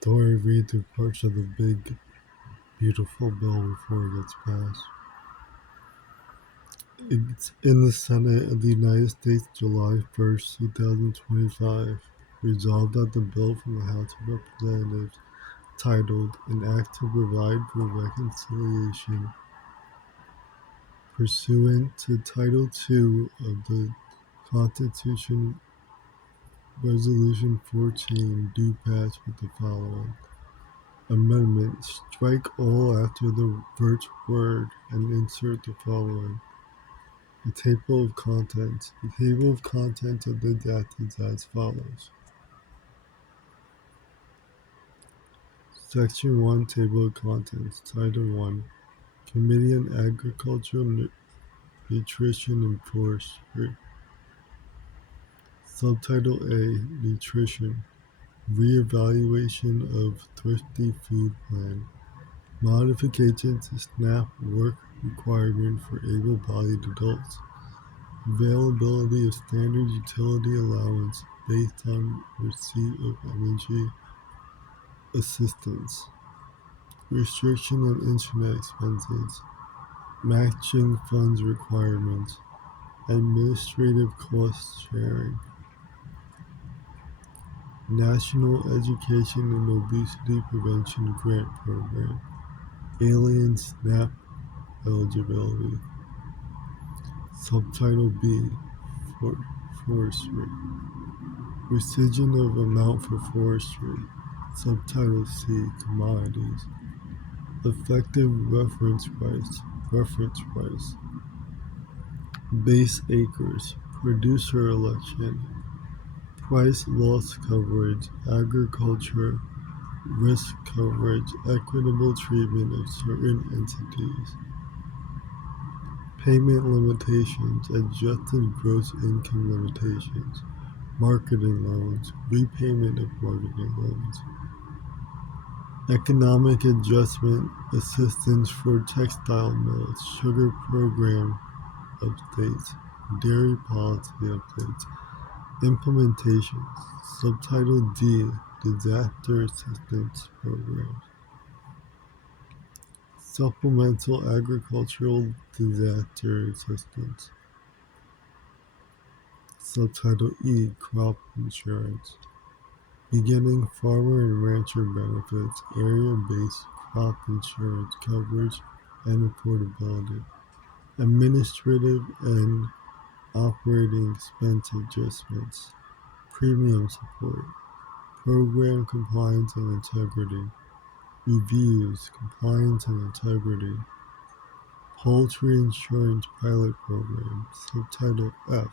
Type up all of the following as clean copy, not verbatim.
Dory read through parts of the big, beautiful bill before it gets passed. It's in the Senate of the United States, July 1st, 2025. Resolved that the bill from the House of Representatives, titled "An Act to Provide for Reconciliation Pursuant to Title II of the Constitution, Resolution 14, do pass with the following amendment: strike all after the first word and insert the following. The table of contents. The table of contents of the act is as follows. Section 1, Table of Contents. Title 1, Committee on Agriculture, Nutrition and Forestry. Subtitle A, Nutrition. Reevaluation of Thrifty Food Plan. Modification to SNAP work requirement for able-bodied adults. Availability of standard utility allowance based on receipt of energy assistance. Restriction on internet expenses. Matching funds requirements. Administrative cost sharing. National Education and Obesity Prevention Grant Program. Alien SNAP eligibility. Subtitle B, Forestry. Rescission of amount for forestry. Subtitle C, Commodities. Effective reference price. Reference price. Base acres. Producer election. Price loss coverage. Agriculture. Risk coverage. Equitable treatment of certain entities. Payment limitations. Adjusted gross income limitations. Marketing loans. Repayment of marketing loans. Economic adjustment assistance for textile mills. Sugar program updates. Dairy policy updates. Implementation. Subtitle D, Disaster Assistance Programs. Supplemental Agricultural Disaster Assistance. Subtitle E, Crop Insurance. Beginning farmer and rancher benefits, area-based crop insurance coverage and affordability. Administrative and operating expense adjustments. Premium support. Program compliance and integrity. Reviews, compliance and integrity. Poultry insurance pilot program. Subtitle F.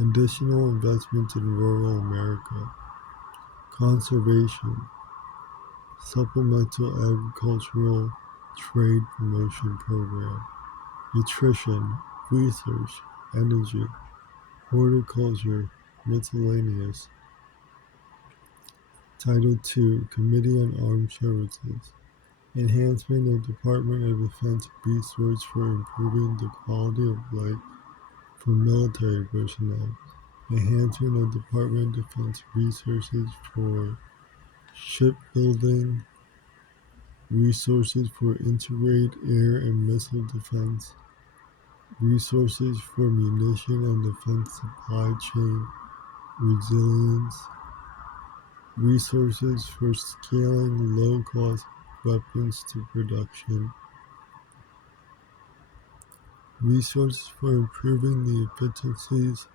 Additional investment in rural America. Conservation. Supplemental Agricultural Trade Promotion Program. Nutrition, Research, Energy, Horticulture, Miscellaneous. Title II, Committee on Armed Services. Enhancement of Department of Defense resource for improving the quality of life for military personnel. Enhancement of Department of Defense resources for shipbuilding, resources for integrated air and missile defense, resources for munition and defense supply chain resilience, resources for scaling low-cost weapons to production, resources for improving the efficiencies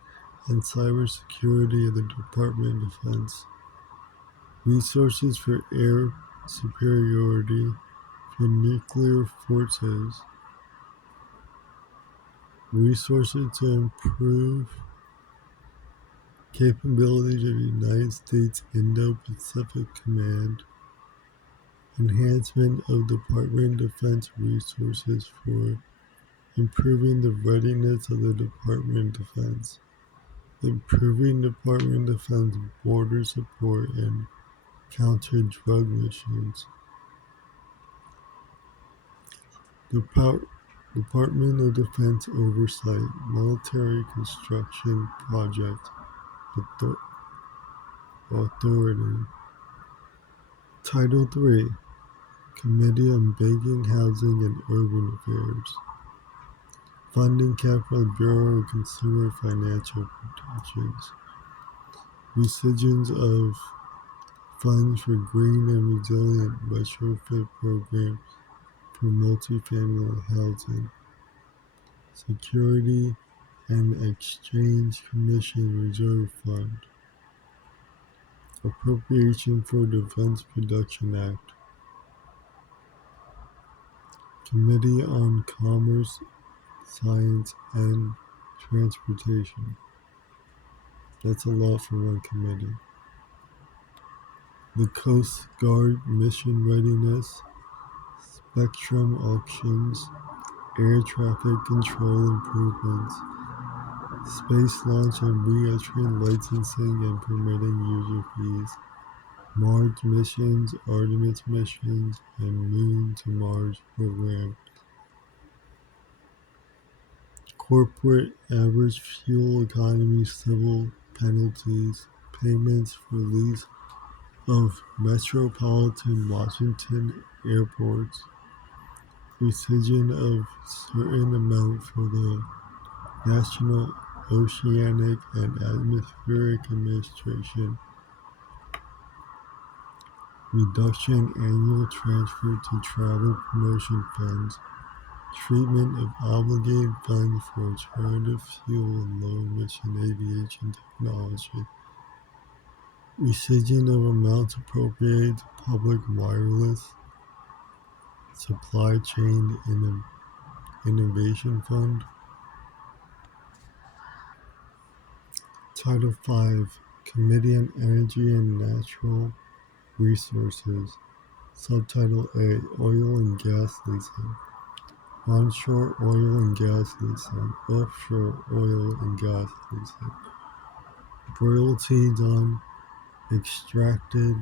and cybersecurity of the Department of Defense, resources for air superiority for nuclear forces, resources to improve capabilities of the United States Indo-Pacific Command, enhancement of Department of Defense resources for improving the readiness of the Department of Defense, improving Department of Defense border support and counter-drug missions, Department of Defense oversight, military construction project authority, Title 3, Committee on Banking, Housing, and Urban Affairs. Funding Capital Bureau of Consumer Financial Protections. Rescissions of funds for green and resilient retrofit program for multifamily housing. Security and Exchange Commission Reserve Fund. Appropriation for Defense Production Act. Committee on Commerce, Science, and Transportation. That's a lot for one committee. The Coast Guard Mission Readiness, Spectrum Auctions, Air Traffic Control Improvements, Space Launch and Re-entry Licensing and Permitting User Fees, Mars Missions, Artemis Missions, and Moon to Mars Program. Corporate Average Fuel Economy Civil Penalties, Payments for Lease of Metropolitan Washington Airports, Rescission of certain amount for the National Oceanic and Atmospheric Administration, Reduction Annual Transfer to Travel Promotion Funds, Treatment of Obligated Funds for Alternative Fuel and Low-Emission Aviation Technology, Rescission of amounts appropriated to Public Wireless Supply Chain Innovation Fund. Title 5, Committee on Energy and Natural Resources. Subtitle A, Oil and Gas Leasing. Onshore oil and gas leasing. Offshore oil and gas leasing. Royalties on extracted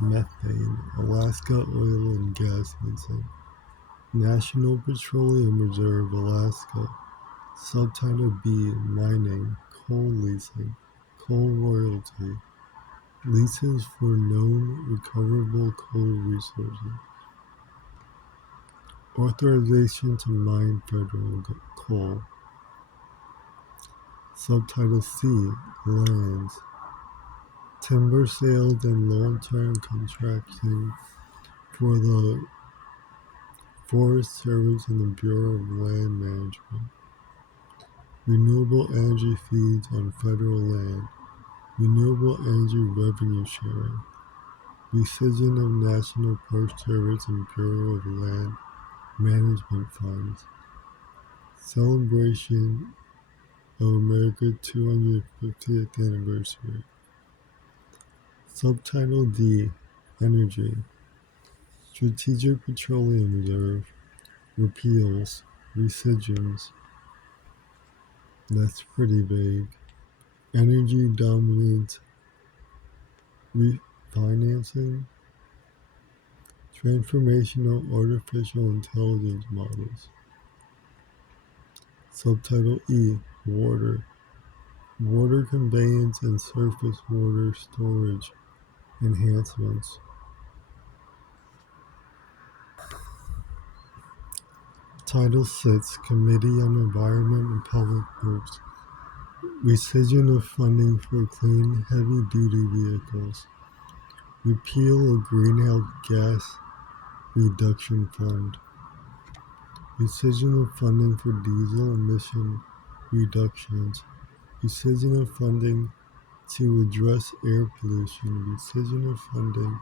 methane. Alaska oil and gas leasing. National Petroleum Reserve, Alaska. Subtitle B, Mining, Coal Leasing, Coal Royalty, Leases for Known Recoverable Coal Resources, Authorization to Mine Federal Coal. Subtitle C, Lands, Timber Sales and Long-Term Contracting for the Forest Service and the Bureau of Land Management. Renewable energy fees on federal land, renewable energy revenue sharing, rescission of National Park Service and Bureau of Land Management funds, celebration of America's 250th anniversary. Subtitle D, Energy, Strategic Petroleum Reserve, repeals, rescissions. That's pretty vague. Energy dominance, refinancing, transformational artificial intelligence models. Subtitle E, Water, water conveyance and surface water storage enhancements. Title 6, Committee on Environment and Public Works, rescission of funding for clean heavy-duty vehicles, repeal of Greenhouse Gas Reduction Fund, rescission of funding for diesel emission reductions, rescission of funding to address air pollution, rescission of funding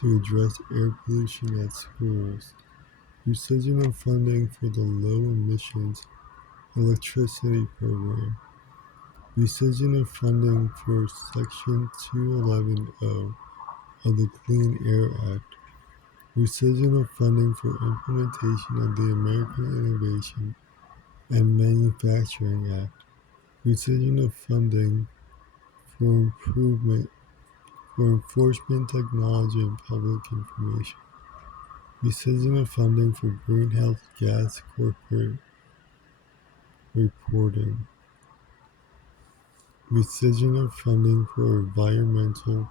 to address air pollution at schools, rescission of funding for the low emissions electricity program, rescission of funding for Section 211(o) of the Clean Air Act, rescission of funding for implementation of the American Innovation and Manufacturing Act, rescission of funding for enforcement technology and public information, rescission of funding for greenhouse gas corporate reporting, rescission of funding for environmental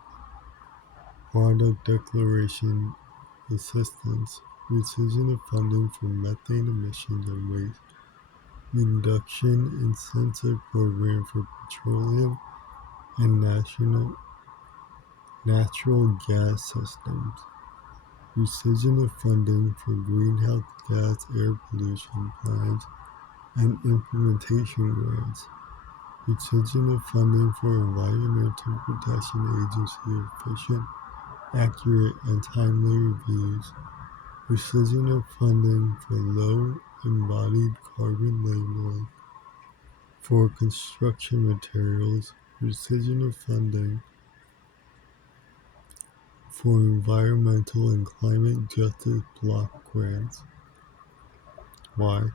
Product declaration assistance, rescission of funding for methane emissions and waste reduction incentive program for petroleum and natural gas systems, rescission of funding for greenhouse gas air pollution plans and implementation grants, rescission of funding for Environmental Protection Agency efficient, accurate, and timely reviews, rescission of funding for low embodied carbon labeling for construction materials, rescission of funding for environmental and climate justice block grants. Why?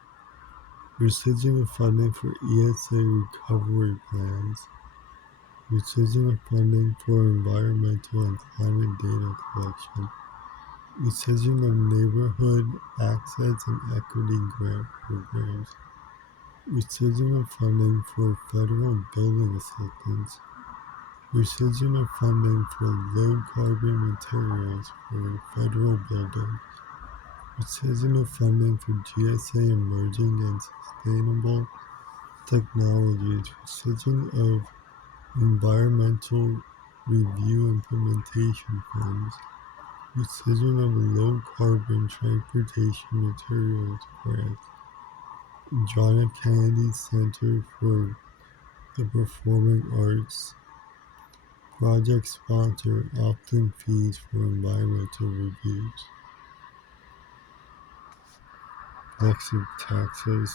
Rescission of funding for ESA recovery plans, rescission of funding for environmental and climate data collection, rescission of neighborhood access and equity grant programs, rescission of funding for federal building assistance, rescission of funding for low carbon materials for federal buildings, rescission of funding for GSA emerging and sustainable technologies, rescission of environmental review implementation funds, rescission of low carbon transportation materials grants, John F. Kennedy Center for the Performing Arts project sponsor opt-in fees for environmental reviews, exit taxes,